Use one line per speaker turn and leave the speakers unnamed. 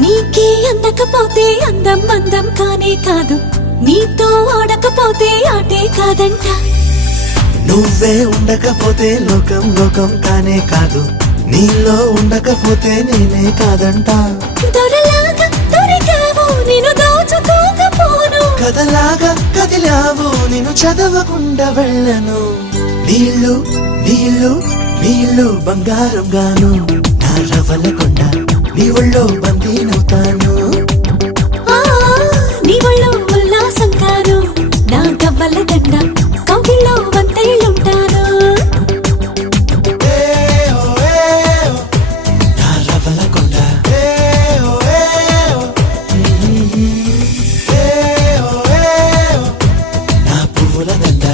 నీకే అందకపోతే అందం అందం కానే కాదు. నీతో ఆడకపోతే ఆటే కాదంట.
నువ్వే ఉండకపోతే లోకం లోకం కానే కాదు. నీలో ఉండకపోతే నేనే కాదంటా.
దొరలాగా దొరికావు నేను దోచుకోకపోను.
కథలాగా కదిలావు నేను చదవకుండా వెళ్ళను. నీళ్ళు నీళ్ళు నీళ్ళు బంగారం గాను నా రవల కొండ నీ ఒళ్ళో బందీ తప్పకుండా నా పువ్వుల దండ